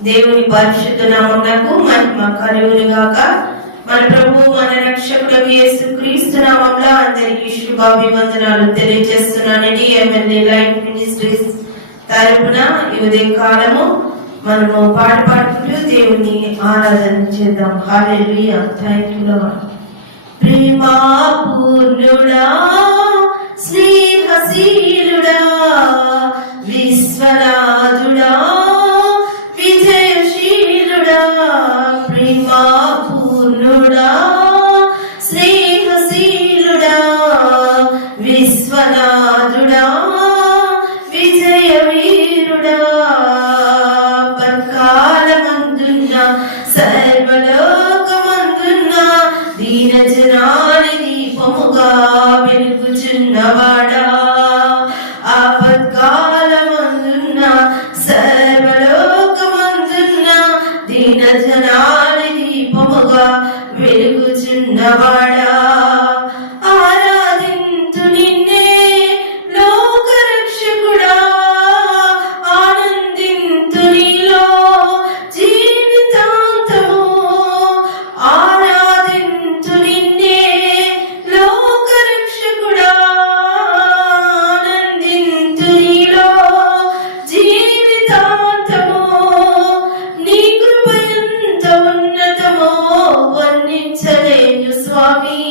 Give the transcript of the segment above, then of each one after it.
దేవుని పరిశుద్ధ నామమునకు మహిమ కలుగునుగాక. మన ప్రభు మన రక్షకుడు యేసు క్రీస్తు నామంలో అందరికీ శుభాభివందనాలు తెలియజేస్తున్నానని ఎమ్మెల్యే లైఫ్ మినిస్ట్రీస్ తరపున ఈ ఉదయ కాలము మనము పాట పాడుకుంటూ దేవుని ఆరాధన చేద్దాం. హాలెలూయా థ్యాంక్ యూ లార్డ్ ప్రేమాపూర్ణుడా స్నేహశీలుడా విశ్వనాథుడా never Swami.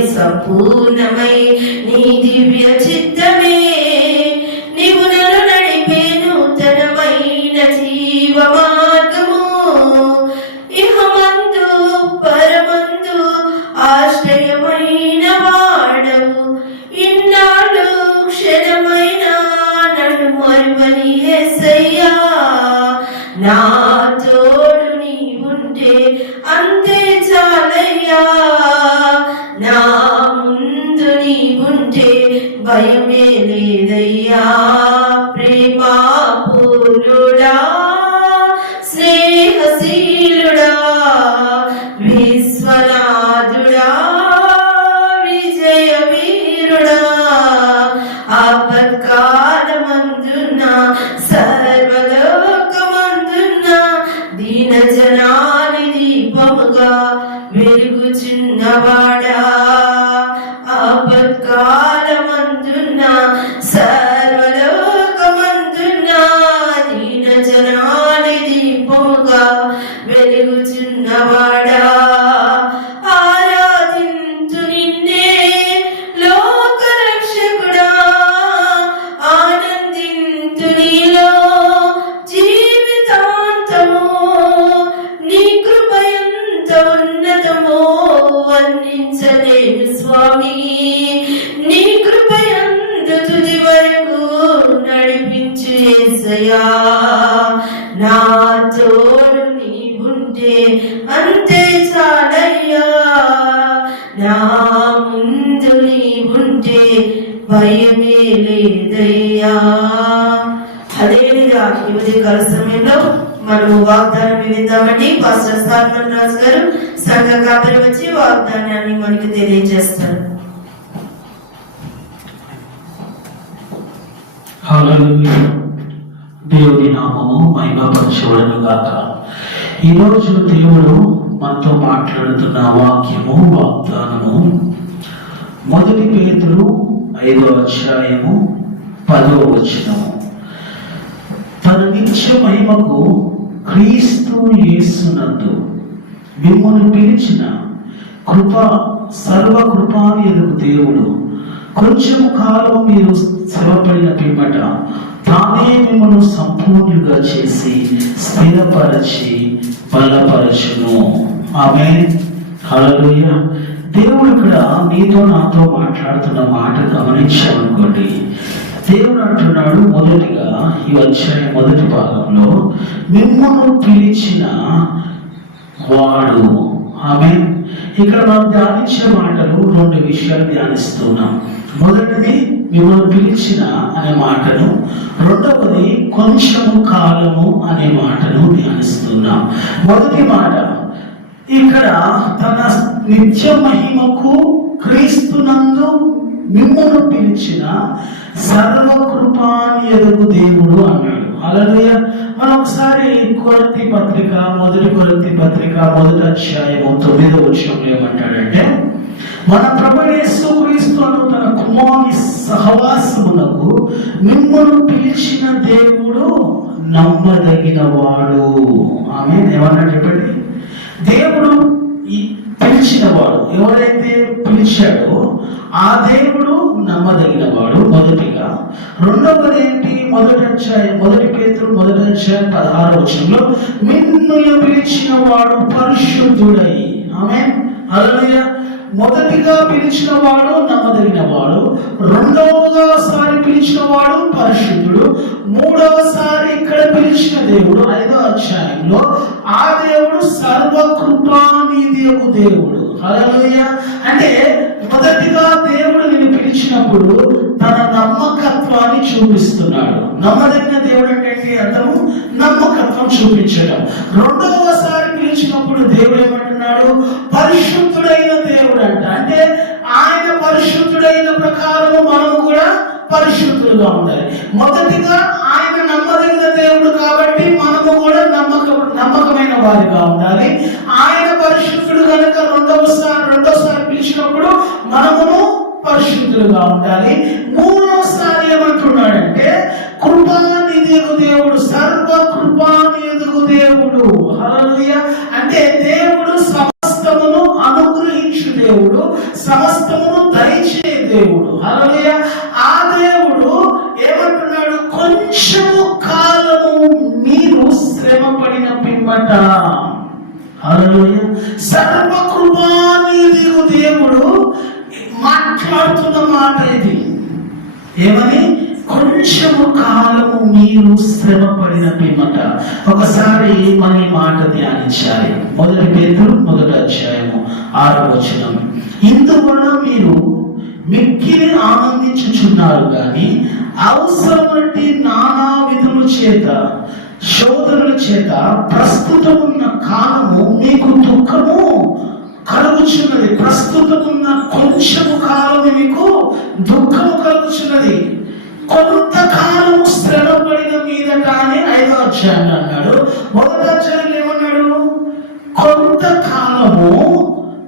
సంపూర్ణమై నీ దివ్య చిత్తమే. భయమే లేదయ్యా ప్రేమా. నా తోడు నీవుంటే అంతే చాలయ్యా. నా ముందు నీవుంటే భయమే లేదయ్యా. అదేవిధంగా ఈ ఉదయకాల సమయంలో మనము వాగ్దానం విందామండి పాస్టర్ స్థాపన రాజు గారు సంఘ కాపరి వచ్చి వాగ్దానాన్ని మనకి తెలియజేస్తారు. Hallelujah. దేవుని నామము మహిమపరచబడను గాక. ఈరోజు దేవుడు మనతో మాట్లాడుతున్న వాక్యము వాగ్దానము. మొదటి పేతులు ఐదో అధ్యాయము పదో వచనము. తన నిత్య మహిమకు క్రీస్తు యేసునందు మిమ్మల్ని పిలిచిన కృప సర్వ కృపానియలకు దేవుడు. కొంచెం కాలం మీరు శ్రమపడిన పిమ్మట తానే మిమ్మల్ని సంపూర్ణులుగా చేసి స్థిరపరచి బలపరచును. ఆమె హల్లెలూయ. దేవుడు ఇక్కడ నీతో నాతో మాట్లాడుతున్న మాట గమనించామనుకోండి. దేవుడు అంటున్నాడు మొదటిగా ఈ అధ్యాయం మొదటి భాగంలో మిమ్మల్ని పిలిచిన వాడు. ఆమె ఇక్కడ మనం ధ్యానించే మాటలు రెండు విషయాలు ధ్యానిస్తున్నాం. మొదటిది మిమ్మల్ని పిలిచిన అనే మాటను రెండవది కొంచెము కాలము అనే మాటను ధ్యానిస్తున్నాం. మొదటి మాట ఇక్కడ తన నిత్య మహిమకు క్రీస్తునందు మిమ్మల్ని పిలిచిన సర్వకృపాని ఎదుగు దేవుడు అన్నాడు. అలాగే మనం ఒకసారి కొరతి పత్రిక మొదటి కొరతి పత్రిక మొదటి అధ్యాయము తొమ్మిదో విషయంలో ఏమంటాడంటే మన ప్రభుయేసు క్రీస్తును తన కుమారుని సహవాసమునకు మిమ్మల్ని పిలిచిన దేవుడు నమ్మదగిన వాడు ఆమె ఏమన్నా చెప్పండి? దేవుడు ఈ పిలిచినవాడు. ఎవరైతే పిలిచాడో ఆ దేవుడు నమ్మదగిన వాడు మొదటిగా. రెండవది ఏంటి? మొదటి అధ్యాయం మొదటి పేతులు మొదటి అధ్యాయం పదహారు వచ్చంలో మిన్నులు పిలిచిన వాడు పరిశుద్ధుడై ఆమె అలలుయ మొదటిగా పిలిచిన వాడు నమ్మదగిన వాడు రెండవసారి పిలిచిన వాడు పరిశుద్ధుడు మూడవసారి ఇక్కడ పిలిచిన దేవుడు ఐదో అధ్యాయంలో ఆ దేవుడు సర్వకృపానిధియకు దేవుడు. హల్లెలూయ. అంటే మొదటిగా దేవుడు నేను పిలిచినప్పుడు తన నమ్మకత్వాన్ని చూపిస్తున్నాడు. నమ్మదగిన దేవుడు అంటే అతను అర్థము? నమ్మకత్వం చూపించడం. రెండో సర్వ ఎదుగు దేవుడు. హల్లెలూయా అంటే ఒకసారి మన మాట ధ్యానించాలి. మొదటి పేతులు మొదటి అధ్యాయము ఆరు వచనం. ఇందువల్ల మీరు మిక్కిలి ఆనందించుచున్నారు కానీ అవసరం వంటి నానా విధుల చేత శోధనల చేత ప్రస్తుతం ఉన్న కాలము మీకు దుఃఖము కలుగుచున్నది. ప్రస్తుతమున్న కొంచెము కాలం మీకు దుఃఖము కలుగుచున్నది. కొంతకాలం శ్రమ పడిన మీద కానీ ఐదో అధ్యాయం అన్నాడు. మొదటి అధ్యాయంలో ఏమన్నాడు? కొంతకాలము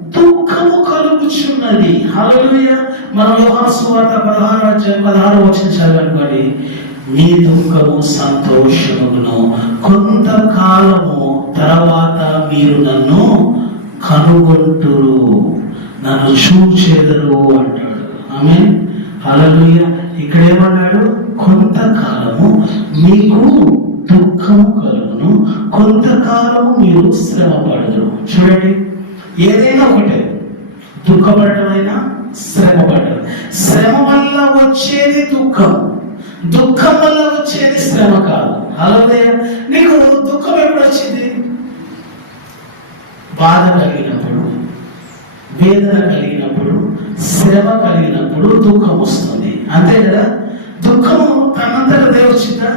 దుఃఖము కలుగుచున్నది. హలోయ మన యోహాను సువార్త పదహారు అధ్యాయం పదహారు వచ్చిన చదవనుకోండి మీ దుఃఖము సంతోషమును కొంతకాలము తర్వాత మీరు నన్ను కనుగొంటురు. నన్ను చూచేదరు అంటాడు. ఆమె హల్లెలూయ. ఇక్కడ ఏమన్నాడు కొంతకాలము మీకు దుఃఖము కలుగును. కొంతకాలము మీరు శ్రమ పడరు చూడండి ఏదైనా ఒకటే. దుఃఖపడటమైనా శ్రమ పడటం శ్రమ వల్ల వచ్చేది దుఃఖం. దుఃఖం వల్ల వచ్చేది శ్రమ కాదు. అలాగే నీకు దుఃఖం ఎప్పుడు వచ్చింది? బాధ కలిగినప్పుడు. వేదన కలిగినప్పుడు శ్రమ కలిగినప్పుడు దుఃఖం వస్తుంది. అంతే కదా? దుఃఖము తనంతట వచ్చిందా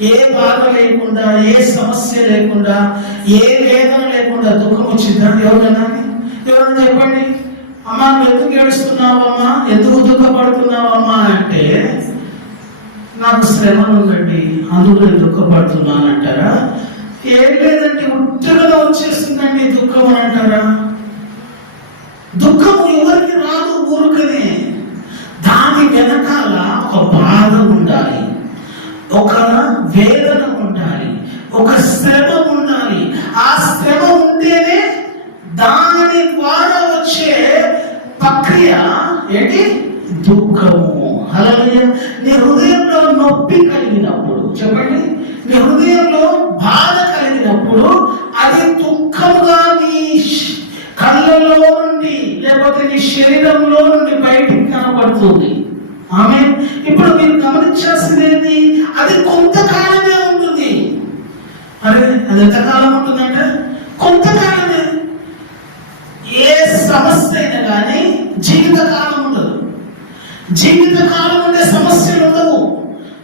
ఏ బాధ లేకుండా ఏ సమస్య లేకుండా ఏ వేదన లేకుండా దుఃఖం వచ్చిందా? ఎవరైనా ఎవరైనా చెప్పండి. అమ్మా నువ్వు ఎందుకు ఏడుస్తున్నావమ్మా ఎందుకు దుఃఖపడుతున్నావమ్మా అంటే నాకు శ్రమ ఉందండి. అందుకు నేను దుఃఖపడుతున్నాను అంటారా? ఏం లేదండి. ఉత్తరగా వచ్చేస్తుందండి దుఃఖం అంటారా? దుఃఖం ఎవరికి రాదు ఊరుకనే. దాని వెనకాల ఒక బాధ ఉండాలి. ఒక వేదన ఉండాలి. ఒక శ్రమ ఉండాలి. ఆ శ్రమ ఉంటేనే దాని ద్వారా వచ్చే ప్రక్రియ ఏంటి? దుఃఖము. అలాగే నీ హృదయంలో నొప్పి కలిగినప్పుడు చెప్పండి. నీ హృదయంలో బాధ కలిగినప్పుడు అది దుఃఖంగా లేకపోతే నీ శరీరంలో నుండి బయటికి కనబడుతుంది ఆమె ఇప్పుడు మీరు కొంతకాలమే ఉంటుంది. అరే అది ఎంతకాలం ఉంటుందంటే? కొంతకాలమే. ఏ సమస్య అయినా కానీ జీవితకాలం ఉండదు. జీవితకాలం ఉండే సమస్యలు ఉండవు.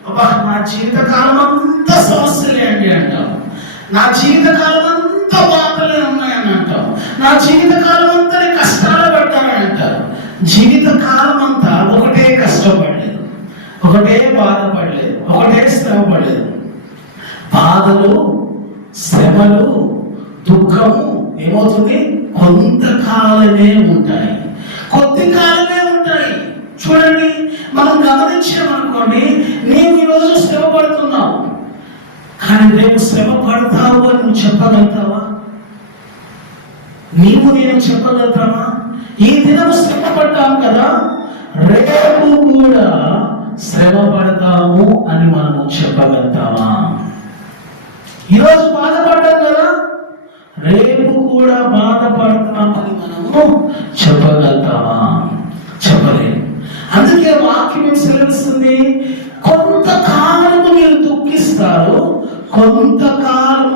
అబ్బా నా జీవితకాలం అంతా సమస్యలే అండి అంటాం నా జీవితకాలం అంతా బాధలే ఉన్నాయని అంటాం నా జీవితకాలం శ్రమ పడలేదు బాధలు శ్రమలు దుఃఖము ఏమవుతుంది? కొంతకాలమే ఉంటాయి. కొద్ది కాలమే ఉంటాయి. చూడండి మనం గమనించామనుకోండి నీవు ఈరోజు శ్రమ పడుతున్నావు కానీ రేపు శ్రమ పడతావు అని నువ్వు చెప్పగలుగుతావా? నీవు నేను చెప్పగలుగుతామా? ఈ దినం శ్రమ పడ్డాం కదా రేపు కూడా శ్రమ పడతాము అని మనము చెప్పగలుగుతామా? ఈరోజు బాధపడ్డాం కదా? రేపు కూడా బాధపడుతున్నామని మనము చెప్పగలుగుతామా? చెప్పలేము అందుకే వాక్యం ఏం సెలవిస్తుంది కొంతకాలము మీరు దుఃఖిస్తారు కొంతకాలం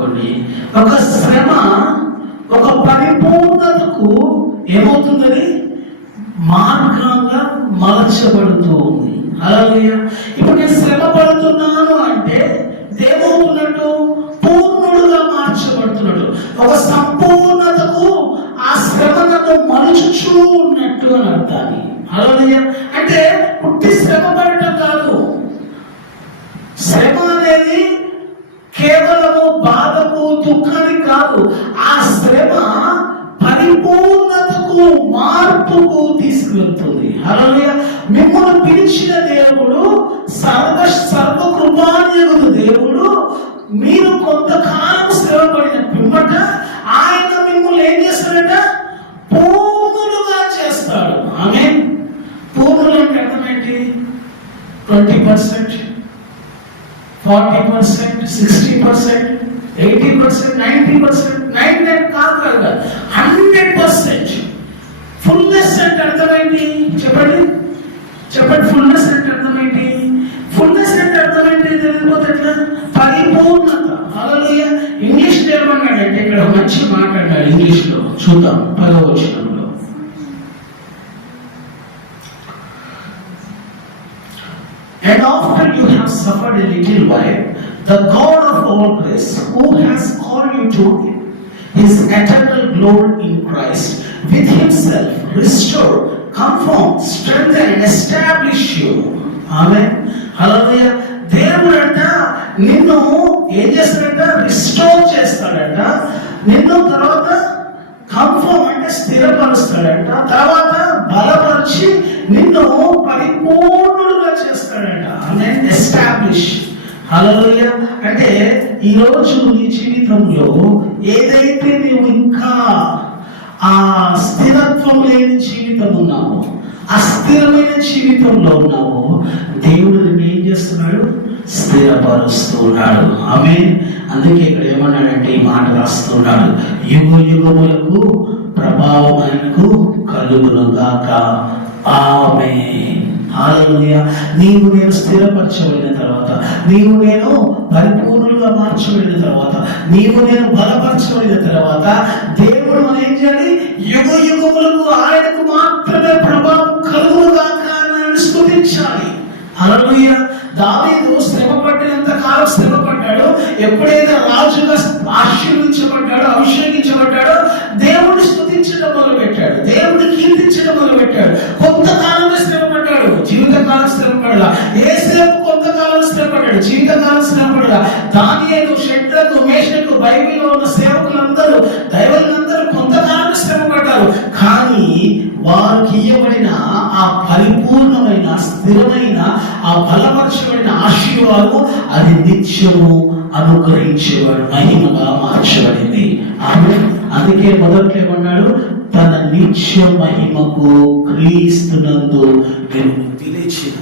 అనుకోండి ఒక శ్రమ ఒక పరిపూర్ణతకు ఏమవుతుందని? మార్గంగా మలచబడుతూ ఉంది. హల్లెలూయ. ఇప్పుడు నేను శ్రమ పడుతున్నాను అంటే దేవవుతున్నట్టు పూర్ణుడుగా మార్చబడుతున్నాడు. ఒక సంపూర్ణతకు ఆ శ్రమ నన్ను మలుచుచూ ఉన్నట్టు అని అర్థాన్ని. హల్లెలూయ. అంటే పుట్టి శ్రమ పడటం కాదు. శ్రమ కేవలము బాధకు దుఃఖానికి కాదు ఆ శ్రమ పరిపూర్ణతకు మార్పుకు తీసుకువెళ్తుంది. హల్లెలూయ. మిమ్మల్ని పిలిచిన దేవుడు సర్వ సర్వకృపాన్యుడు దేవుడు. మీరు కొంతకాలం శ్రమపడిన పిమ్మట ఆయన మిమ్మల్ని ఏం చేస్తాడట? పూర్ణులుగా చేస్తాడు. ఆమె పూర్ణులు అంటే అర్థమేంటి twenty percent forty percent sixty percent eighty percent ninety percent nine nine కాదు కదా. హండ్రెడ్ పర్సెంట్ ఫుల్నెస్ అంటే అర్థమైంది? చెప్పండి. చెప్పండి ఫుల్నెస్ అంటే అర్థమైంది? ఫుల్నెస్ అంటే అర్థమైంది తెలియకపోతే ఎట్లా? పరిపూర్ణత. అలలియ ఇంగ్లీష్లో ఏమన్నాడంటే ఇక్కడ మంచి మాట్లాడాడు ఇంగ్లీష్లో. చూద్దాం పదవచనంలో. And after suffered a little while, the God of all grace, who has called you to his eternal glory in Christ, with himself restore, confirm, strengthen, and establish you. Amen. Hallelujah. దేవుడు అంట నిన్ను ఏం చేస్తాడంట restore చేస్తాడంట నిన్ను తర్వాత confirm అంటే స్థిరపరుస్తాడంట తర్వాత బలపరిచి నిన్ను పరిపూర్ణుడుగా చేస్తాడంట. ఆమె ఎస్టాబ్లిష్ హల్లెలూయ అంటే ఈ రోజు నీ జీవితంలో ఏదైతే నీవు ఇంకా ఆ స్థిరత్వం లేని జీవితం ఉన్నావో అస్థిరమైన జీవితంలో ఉన్నావో దేవుడు నిన్ను ఏం చేస్తున్నాడు? స్థిరపరుస్తున్నాడు ఆమె అందుకే ఇక్కడ ఏమన్నాడంటే ఈ మాట రాస్తున్నాడు యుగ యుగములకు ప్రభావం ఆయనకు కలుగును గాక. ఆమె నీవు నేను స్థిరపరచబడిన తర్వాత నీవు నేను పరిపూర్ణులుగా మార్చబడిన తర్వాత నీవు నేను బలపరచబడిన తర్వాత దేవుడు మనం ఏం చేయాలి? యుగ యుగములకు ఆయనకు మాత్రమే ప్రభావం కలుగుగా అని స్తుతించాలి హల్లెలూయా. దావీదు శ్రమ పడినంత కాలం శ్రమ పడ్డాడు ఎప్పుడైతే రాజుగా ఆశీర్వించబడ్డాడో అభిషేకించబడ్డాడో దేవుడు జీవితకాలం శ్రమ పడలా దానియేలు షడ్రకు మేషకు బైబిల్లో ఉన్న సేవకులందరూ దైవలందరూ కొంతకాలం శ్రమ పడ్డారు కానీ వారికి ఇవ్వబడిన ఆ పరిపూర్ణమైన స్థిరమైన ఆ బలపరచబడిన ఆశీర్వాదము అది నిత్యము అనుగ్రహించేవాడు మహిమగా మార్చబడింది. ఆమె అందుకే మొదట్లో ఏమన్నాడు? తన నిత్య మహిమకు క్రీస్తునందు నేను పిలిచిన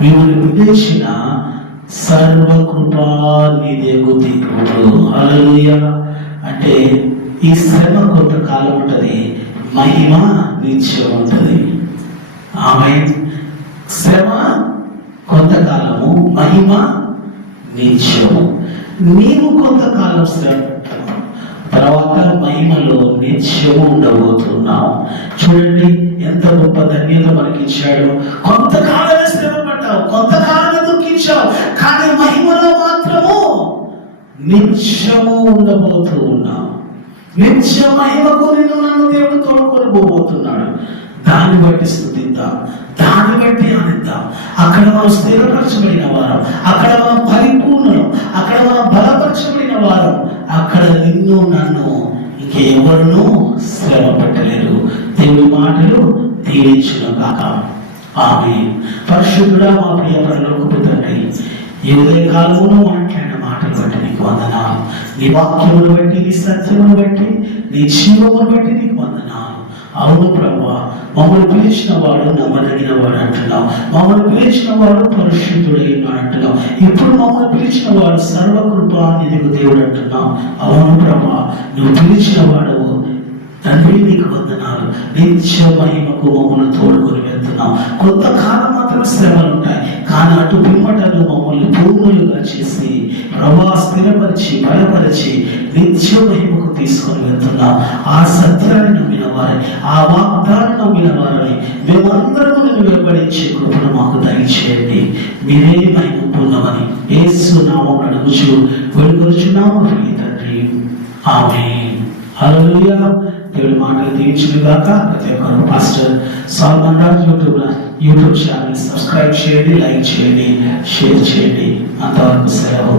మిమ్మల్ని విదేశిన సర్వకృపానిదేగు దేవుడు హల్లెలూయా. అంటే ఈ శ్రమ కొంతకాలం ఉంటది మహిమ నిత్యం ఉంటది. ఆమె శ్రమ కొంతకాలము మహిమ నిత్యము. నీవు కొంతకాలం శ్రమ తర్వాత మహిమలో నిత్యము ఉండబోతున్నావు. చూడండి ఎంత గొప్ప ధన్యత మనకి ఇచ్చాడు కొంతకాలమే శ్రమ పడ్డావు కొంతకాలమే దుఃఖించావు. నిత్యము ఉండబోతూ ఉన్నావు. నిత్య మహిమకు నిన్ను నన్ను దేవుడు తోడుకొని పోబోతున్నాడు దాన్ని బట్టి స్థుతిద్దాం. దాన్ని బట్టి ఆనందాం అక్కడ మనం స్థిరపరచబడిన వారం అక్కడ మనం పరిపూర్ణం అక్కడ మనం బలపరచబడిన వారం అక్కడ నిన్ను నన్ను ఇంకెవరును శ్రమ పెట్టలేరు దేవుడి మాటలు దీవించిన కాక ఆమె పరిశుద్ధుడా మా ప్రియ పరలోకపు తండ్రి ఈ ఉదయ కాలంలో వందన నీకు వందనాలు. నీ వాక్యమును బట్టి నీ సత్యమును బట్టి నీ జీవమును బట్టి నీకు వందన అవును ప్రభు మమ్మల్ని పిలిచిన వాడు నమ్మదగిన వాడు అంటున్నావు. మమ్మల్ని పిలిచిన వాడు పరిశుద్ధుడై ఉన్నాడు అంటున్నావు. ఇప్పుడు మమ్మల్ని పిలిచిన వాడు సర్వకృపా నిధికు దేవుడు అంటున్నావు. అవును ప్రభు నువ్వు పిలిచిన వాడు తండ్రి నీకు వందనాలు. నిత్య మహిమకు మమ్మల్ని తోడుకొని వెళ్తున్నాం కొంతకాలం మాత్రం శ్రమలు ఉంటాయి కానీ అటు పిమ్మటలు మమ్మల్ని పూర్ణులుగా చేసి స్థిరపరిచి బలపరిచి నిత్య మహిమకు తీసుకొని వెళ్తున్నాం ఆ సత్యాన్ని నమ్మిన వారి ఆ వాగ్దానం నమ్మిన వారిని మేమందరం వెలువడించే కృపను మాకు దయచేయండి. మీరే మహిమ పొందమని యేసు నామం అడుగుచు వెలుగొచ్చున్నాము తండ్రి. ఆమె అలలుయా దేవుడి మాటలు దీవించిన గాక ప్రతి ఒక్కరు pastor Solomon Raj YouTube YouTube channel subscribe చేయండి లైక్ చేయండి షేర్ చేయండి. అంతవరకు సెలవు.